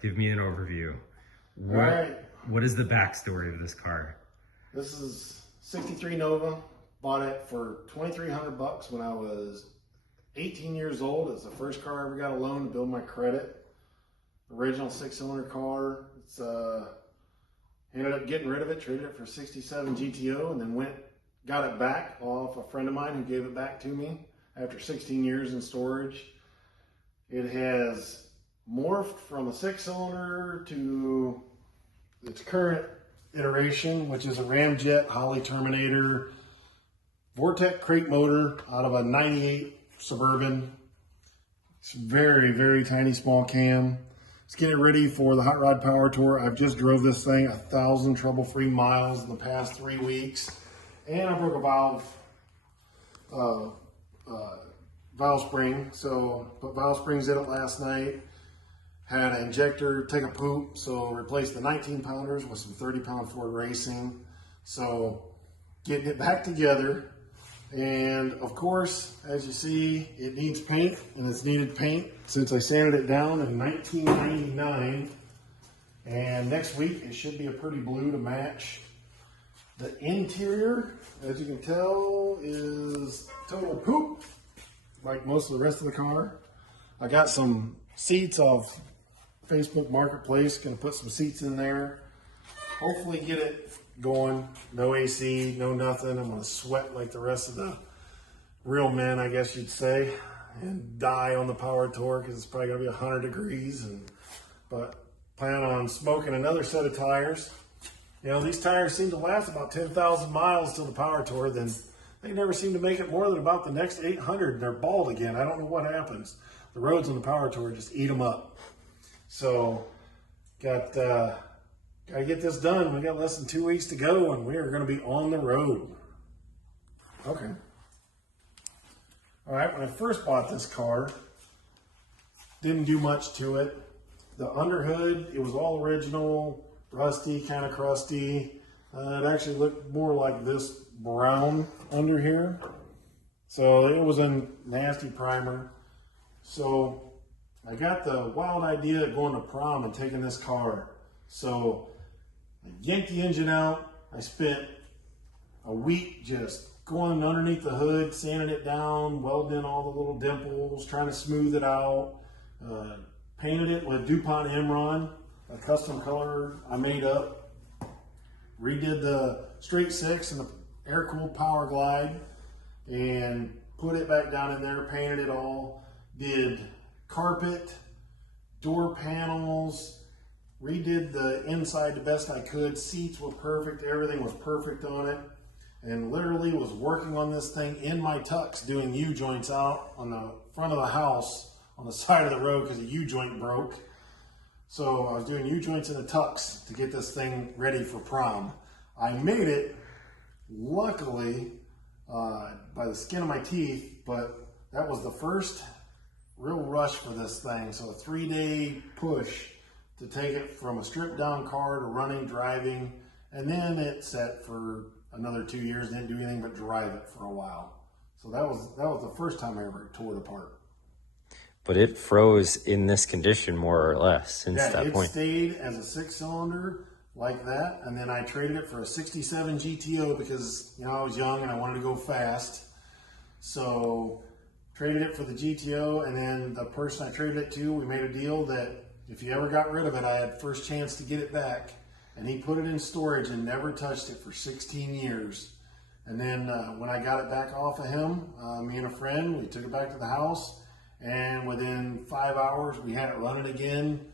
give me an overview. All right. What is the backstory of this car? This is 63 Nova. Bought it for $2,300 when I was 18 years old. It's the first car I ever got a loan to build my credit. Original 6-cylinder car. It's ended up getting rid of it, traded it for 67 GTO, and then got it back off a friend of mine who gave it back to me after 16 years in storage. It has morphed from a 6-cylinder to its current iteration, which is a Ramjet Holley Terminator Vortec crate motor out of a 98 Suburban. It's very, very tiny small cam. Let's get it ready for the Hot Rod Power Tour. I've just drove this thing 1,000 trouble-free miles in the past 3 weeks. And I broke a valve spring. So put valve springs in it last night. Had an injector take a poop, so replaced the 19-pounders with some 30-pound Ford Racing. So getting it back together. And of course, as you see, it needs paint, and it's needed paint since I sanded it down in 1999. And next week, it should be a pretty blue to match. The interior, as you can tell, is total poop, like most of the rest of the car. I got some seats off Facebook Marketplace, gonna put some seats in there. Hopefully get it going, no AC, no nothing. I'm gonna sweat like the rest of the real men, I guess you'd say, and die on the Power Tour because it's probably gonna be 100 degrees. But plan on smoking another set of tires. You know, these tires seem to last about 10,000 miles till the Power Tour, then they never seem to make it more than about the next 800 and they're bald again. I don't know what happens. The roads on the Power Tour just eat them up. So, gotta get this done. We got less than 2 weeks to go and we are gonna be on the road. Okay. All right, when I first bought this car, didn't do much to it. The underhood, it was all original, rusty, kind of crusty. It actually looked more like this brown under here. So it was a nasty primer. So I got the wild idea of going to prom and taking this car. So I yanked the engine out. I spent a week just going underneath the hood, sanding it down, welding in all the little dimples, trying to smooth it out. Painted it with DuPont Imron, a custom color I made up. Redid the straight six and the air-cooled Power Glide and put it back down in there, painted it all. Did carpet, door panels, redid the inside the best I could. Seats were perfect, everything was perfect on it. And literally was working on this thing in my tux, doing U-joints out on the front of the house on the side of the road because the U-joint broke. So I was doing U-joints in the tux to get this thing ready for prom. I made it, luckily, by the skin of my teeth, but that was the first real rush for this thing. So a 3-day push to take it from a stripped down car to running, driving, and then it sat for another 2 years, didn't do anything but drive it for a while. So that was the first time I ever tore it apart. But it froze in this condition more or less since that point. It stayed as a 6-cylinder like that, and then I traded it for a 67 GTO because, you know, I was young and I wanted to go fast. So traded it for the GTO, and then the person I traded it to, we made a deal that if you ever got rid of it, I had first chance to get it back. And he put it in storage and never touched it for 16 years. And then when I got it back off of him, me and a friend, we took it back to the house. And within 5 hours, we had it running again,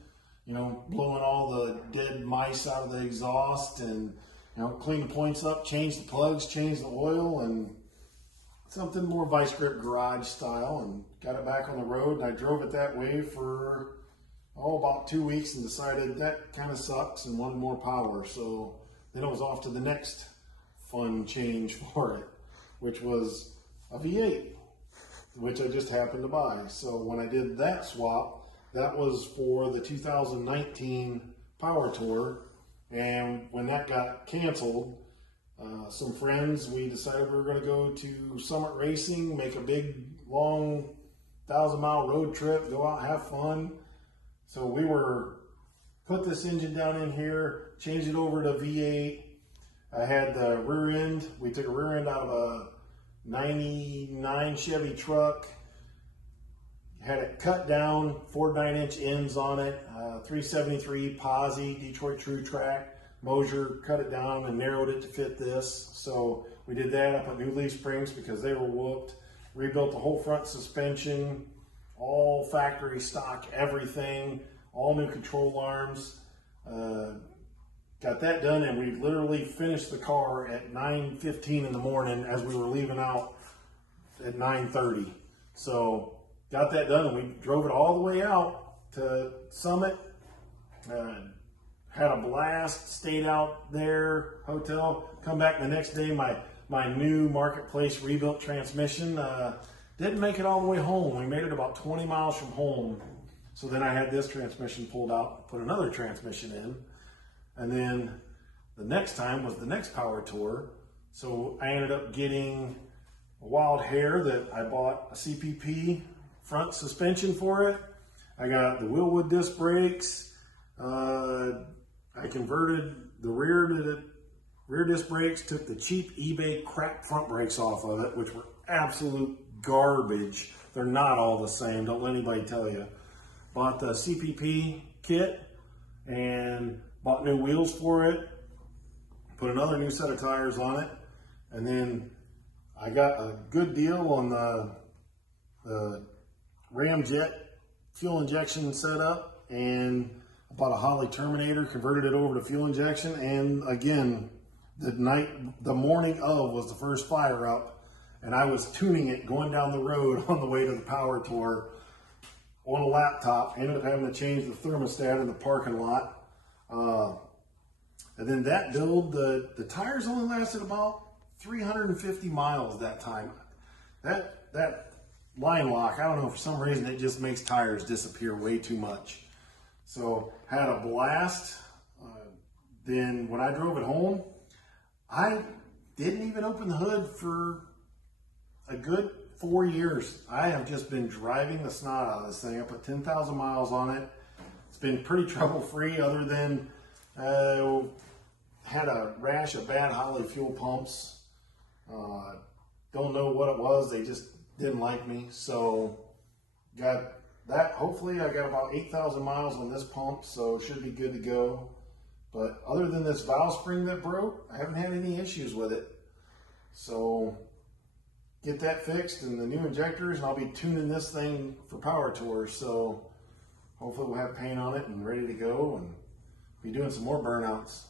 you know, blowing all the dead mice out of the exhaust and, you know, clean the points up, change the plugs, change the oil, and something more vice grip garage style, and got it back on the road. And I drove it that way for, about 2 weeks and decided that kind of sucks and wanted more power. So then I was off to the next fun change for it, which was a V8. Which I just happened to buy. So when I did that swap, that was for the 2019 Power Tour. And when that got canceled, some friends, we decided we were going to go to Summit Racing, make a big, long 1,000-mile road trip, go out, have fun. So we were put this engine down in here, changed it over to V8. I had the rear end. We took a rear end out of a 99 Chevy truck. Had it cut down, 4 9-inch ends on it, 373 Posi, Detroit True Track. Mosier cut it down and narrowed it to fit this. So we did that. I put new leaf springs because they were whooped. Rebuilt the whole front suspension, all factory stock, everything, all new control arms. Got that done, and we literally finished the car at 9:15 in the morning as we were leaving out at 9:30. So got that done, and we drove it all the way out to Summit. Had a blast, stayed out there, hotel. Come back the next day, my new Marketplace rebuilt transmission didn't make it all the way home. We made it about 20 miles from home. So then I had this transmission pulled out, put another transmission in. And then the next time was the next power tour. So I ended up getting a Wild Hare that I bought a CPP front suspension for it. I got the Wilwood disc brakes. I converted the rear disc brakes, took the cheap eBay crap front brakes off of it, which were absolute garbage. They're not all the same, don't let anybody tell you. Bought the CPP kit and bought new wheels for it, put another new set of tires on it, and then I got a good deal on the Ramjet fuel injection setup, and I bought a Holley Terminator, converted it over to fuel injection, and again, the morning of was the first fire up, and I was tuning it going down the road on the way to the power tour on a laptop. Ended up having to change the thermostat in the parking lot. And then that build, the tires only lasted about 350 miles that time. That line lock, I don't know, for some reason it just makes tires disappear way too much. So had a blast. Then when I drove it home, I didn't even open the hood for a good 4 years. I have just been driving the snot out of this thing. I put 10,000 miles on it. It's been pretty trouble-free, other than had a rash of bad Holley fuel pumps. Don't know what it was. They just didn't like me. So got that. Hopefully I got about 8,000 miles on this pump, so it should be good to go. But other than this valve spring that broke, I haven't had any issues with it. So get that fixed and the new injectors, and I'll be tuning this thing for power tours. So hopefully we'll have paint on it and ready to go and be doing some more burnouts.